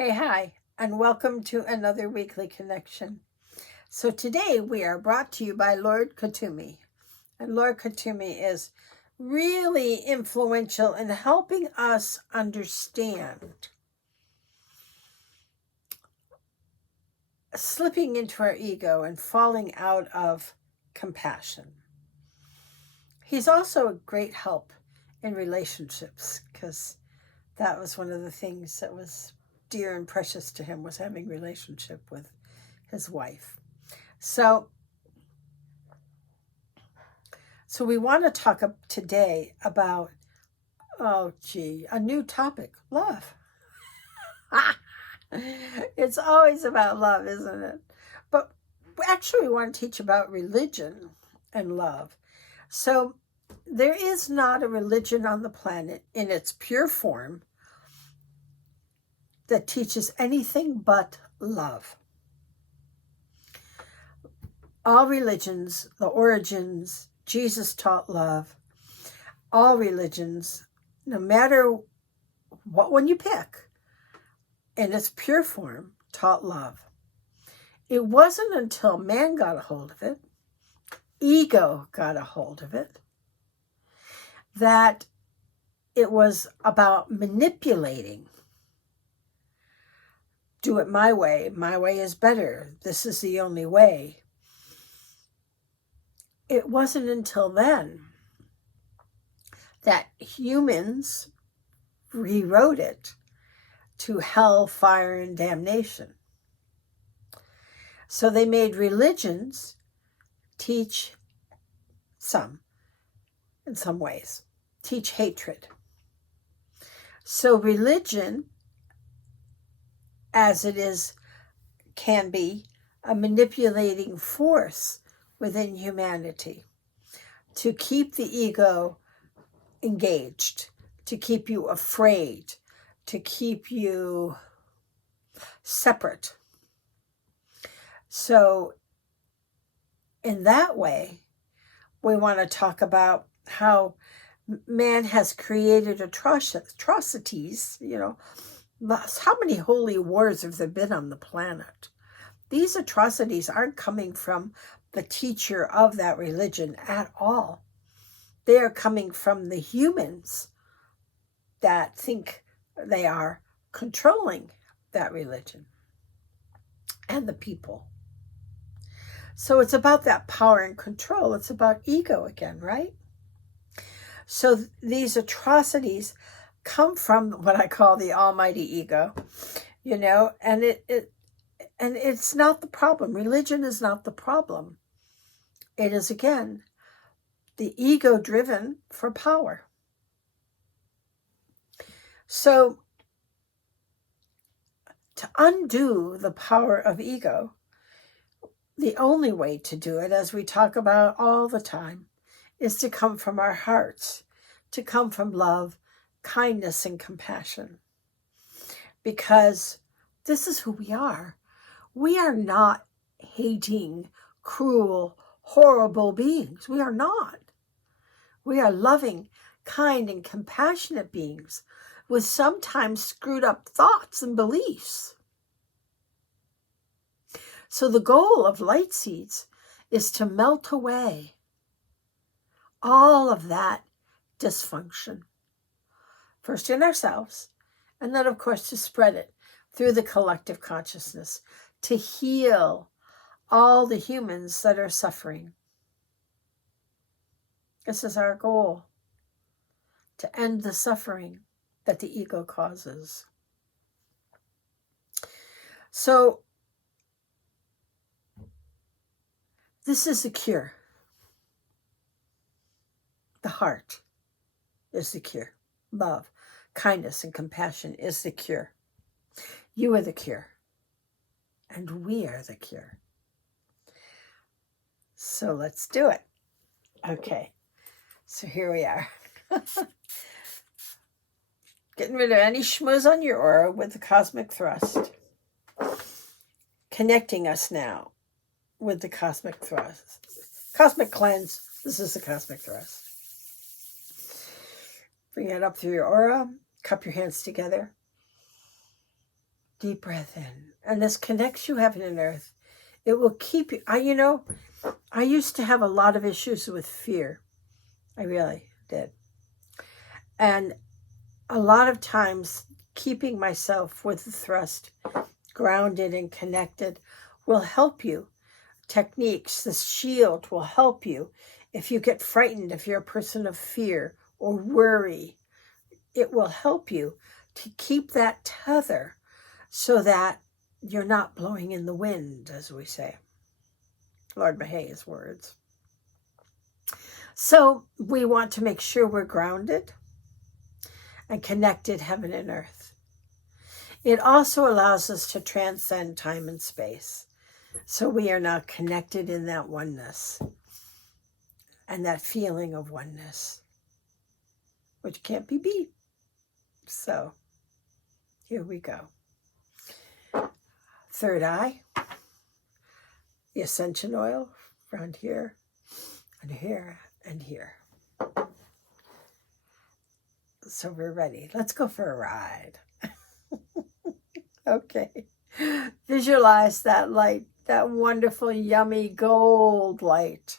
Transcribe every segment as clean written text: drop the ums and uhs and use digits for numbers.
Hey, hi, and welcome to another weekly connection. So today we are brought to you by Lord Katumi. And Lord Katumi is really influential in helping us understand slipping into our ego and falling out of compassion. He's also a great help in relationships because that was one of the things that was dear and precious to him, was having relationship with his wife. So we want to talk today about, a new topic, love. It's always about love, isn't it? But actually we want to teach about religion and love. So there is not a religion on the planet in its pure form that teaches anything but love. All religions, the origins, Jesus taught love. All religions, no matter what one you pick, in its pure form, taught love. It wasn't until man got a hold of it, ego got a hold of it, that it was about manipulating. Do it my way is better, this is the only way. It wasn't until then that humans rewrote it to hell, fire, and damnation. So they made religions teach in some ways, teach hatred. So religion, as it is, can be a manipulating force within humanity to keep the ego engaged, to keep you afraid, to keep you separate. So in that way, we want to talk about how man has created atrocities. How many holy wars have there been on the planet? These atrocities aren't coming from the teacher of that religion at all. They are coming from the humans that think they are controlling that religion and the people. So it's about that power and control. It's about ego again, right? So these atrocities come from what I call the almighty ego, and it's not the problem. Religion is not the problem. It is, again, the ego driven for power. So to undo the power of ego, the only way to do it, as we talk about all the time, is to come from our hearts, to come from love, kindness, and compassion. Because this is who we are. We are not hating, cruel, horrible beings. We are not. We are loving, kind, and compassionate beings with sometimes screwed up thoughts and beliefs. So the goal of light seeds is to melt away all of that dysfunction, first in ourselves, and then, of course, to spread it through the collective consciousness, to heal all the humans that are suffering. This is our goal, to end the suffering that the ego causes. So this is the cure. The heart is the cure. Love, kindness, and compassion is the cure. You are the cure. And we are the cure. So let's do it. Okay. So here we are. Getting rid of any schmooze on your aura with the cosmic thrust. Connecting us now with the cosmic thrust. Cosmic cleanse. This is the cosmic thrust. Bring it up through your aura. Cup your hands together. Deep breath in. And this connects you heaven and earth. It will keep you. I used to have a lot of issues with fear. I really did. And a lot of times keeping myself with the thrust, grounded and connected, will help you. Techniques, this shield will help you. If you get frightened, if you're a person of fear or worry, it will help you to keep that tether so that you're not blowing in the wind, as we say. Lord Mahaya's words. So we want to make sure we're grounded and connected heaven and earth. It also allows us to transcend time and space. So we are now connected in that oneness and that feeling of oneness, which can't be beat. So here we go. Third eye, the ascension oil around here and here and here. So we're ready. Let's go for a ride. Okay. Visualize that light, that wonderful, yummy gold light.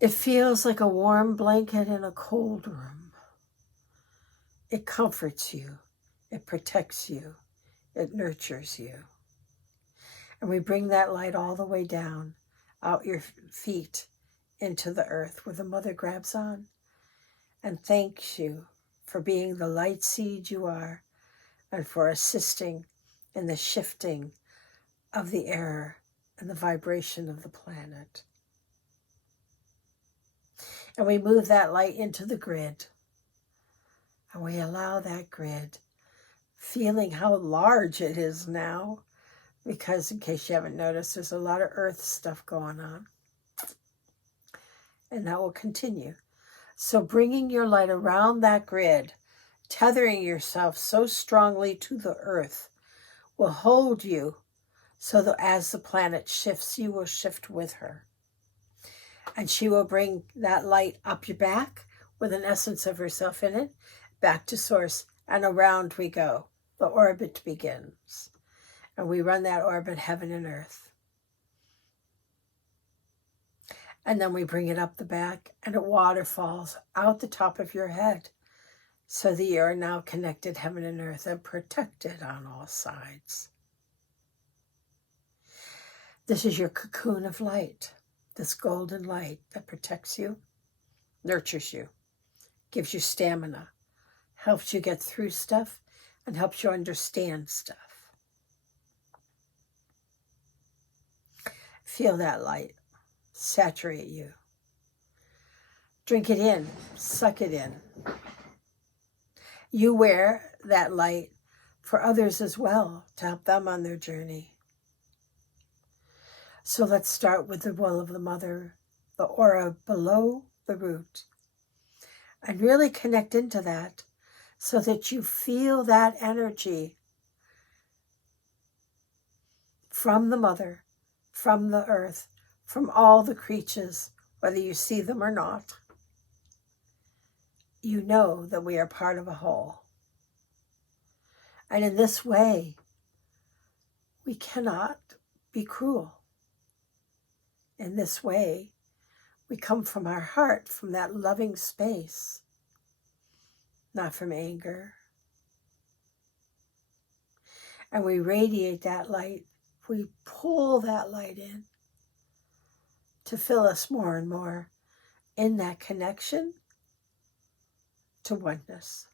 It feels like a warm blanket in a cold room. It comforts you. It protects you. It nurtures you. And we bring that light all the way down, out your feet, into the earth where the mother grabs on and thanks you for being the light seed you are and for assisting in the shifting of the air and the vibration of the planet. And we move that light into the grid. And we allow that grid, feeling how large it is now, because in case you haven't noticed, there's a lot of earth stuff going on. And that will continue. So bringing your light around that grid, tethering yourself so strongly to the earth, will hold you so that as the planet shifts, you will shift with her. And she will bring that light up your back with an essence of herself in it, back to source, and around we go. The orbit begins. And we run that orbit heaven and earth. And then we bring it up the back, and it waterfalls out the top of your head so that you are now connected heaven and earth and protected on all sides. This is your cocoon of light, this golden light that protects you, nurtures you, gives you stamina, helps you get through stuff, and helps you understand stuff. Feel that light saturate you. Drink it in, suck it in. You wear that light for others as well to help them on their journey. So let's start with the will of the mother, the aura below the root, and really connect into that so that you feel that energy from the mother, from the earth, from all the creatures, whether you see them or not. You know that we are part of a whole. And in this way, we cannot be cruel. In this way, we come from our heart, from that loving space, not from anger. And we radiate that light. We pull that light in to fill us more and more in that connection to oneness.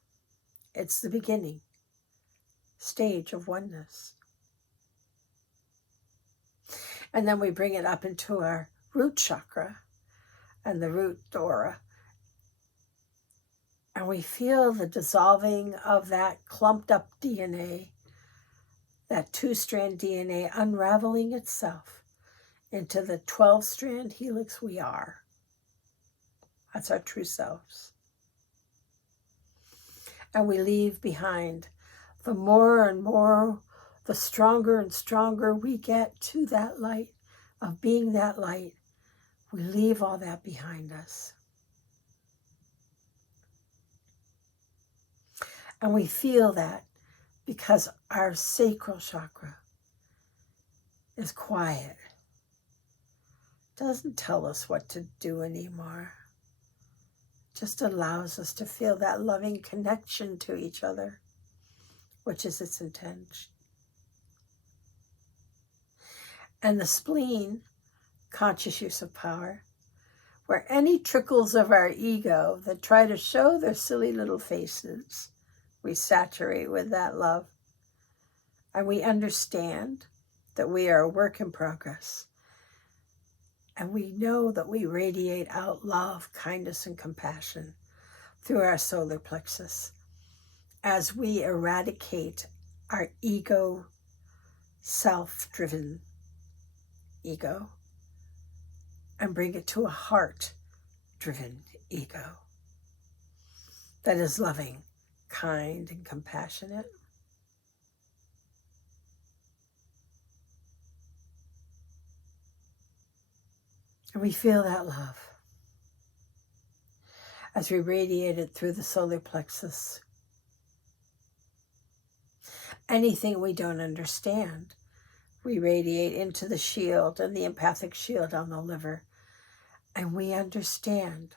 It's the beginning stage of oneness. And then we bring it up into our root chakra and the root aura. And we feel the dissolving of that clumped up DNA, that 2-strand DNA unraveling itself into the 12-strand helix we are. That's our true selves. And we leave behind the more and more, the stronger and stronger we get to that light, of being that light, we leave all that behind us. And we feel that because our sacral chakra is quiet. Doesn't tell us what to do anymore. Just allows us to feel that loving connection to each other, which is its intention. And the spleen, conscious use of power, where any trickles of our ego that try to show their silly little faces, we saturate with that love. And we understand that we are a work in progress. And we know that we radiate out love, kindness, and compassion through our solar plexus as we eradicate our ego, self-driven ego, and bring it to a heart-driven ego that is loving, kind, and compassionate. And we feel that love as we radiate it through the solar plexus. Anything we don't understand, we radiate into the shield and the empathic shield on the liver. And we understand.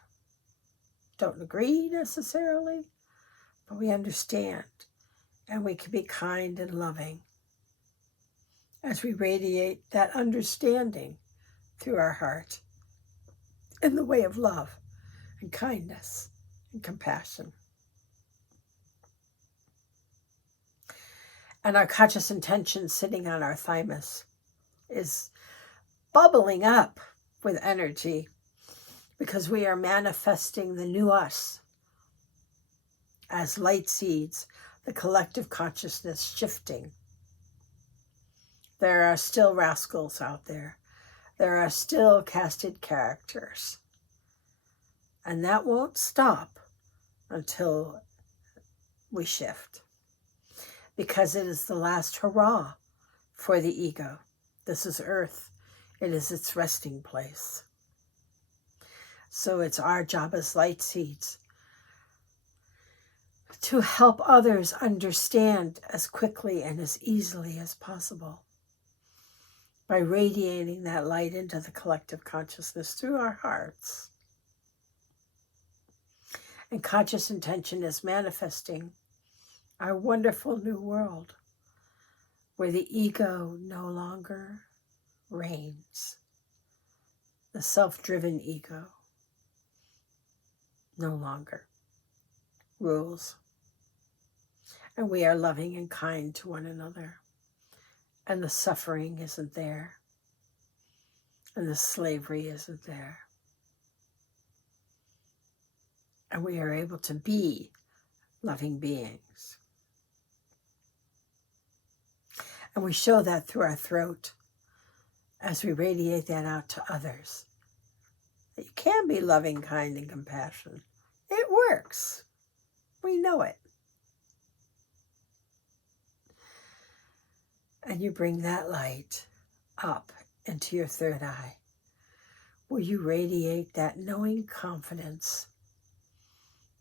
Don't agree necessarily, but we understand. And we can be kind and loving as we radiate that understanding through our heart in the way of love and kindness and compassion. And our conscious intention sitting on our thymus is bubbling up with energy because we are manifesting the new us as light seeds, the collective consciousness shifting. There are still rascals out there. There are still casted characters. And that won't stop until we shift. Because it is the last hurrah for the ego. This is Earth. It is its resting place. So it's our job as light seeds to help others understand as quickly and as easily as possible by radiating that light into the collective consciousness through our hearts. And conscious intention is manifesting our wonderful new world where the ego no longer reigns. The self-driven ego no longer rules. And we are loving and kind to one another. And the suffering isn't there. And the slavery isn't there. And we are able to be loving beings. And we show that through our throat as we radiate that out to others. That you can be loving, kind, and compassionate. It works. We know it. And you bring that light up into your third eye, where you radiate that knowing confidence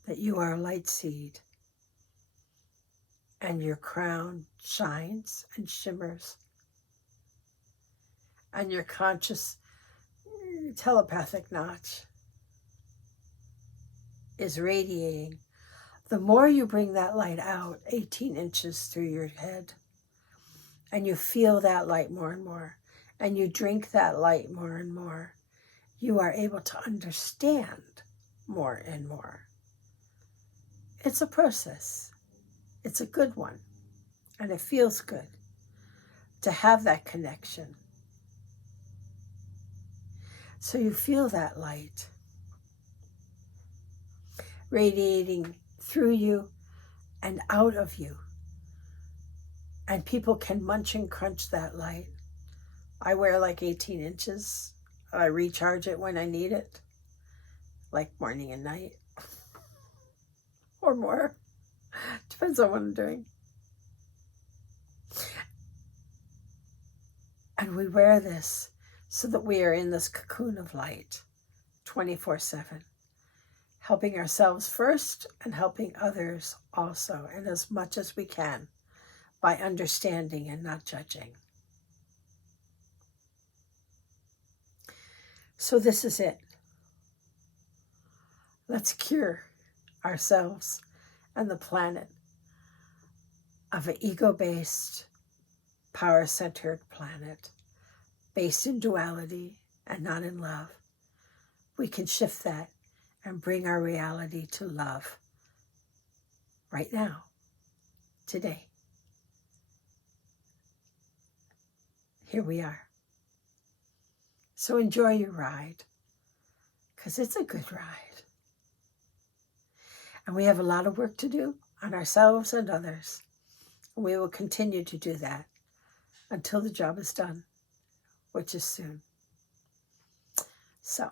that you are a light seed, and your crown shines and shimmers, and your conscious telepathic notch is radiating. The more you bring that light out, 18 inches through your head, and you feel that light more and more, and you drink that light more and more, you are able to understand more and more. It's a process. It's a good one. And it feels good to have that connection. So you feel that light radiating through you and out of you. And people can munch and crunch that light. I wear like 18 inches. I recharge it when I need it, like morning and night, or more. Depends on what I'm doing. And we wear this so that we are in this cocoon of light 24/7. helping ourselves first and helping others also, and as much as we can, by understanding and not judging. So this is it. Let's cure ourselves and the planet of an ego-based, power-centered planet, based in duality and not in love. We can shift that and bring our reality to love right now, today. Here we are. So enjoy your ride, because it's a good ride. And we have a lot of work to do on ourselves and others. And we will continue to do that until the job is done, which is soon. So,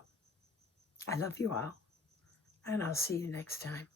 I love you all, and I'll see you next time.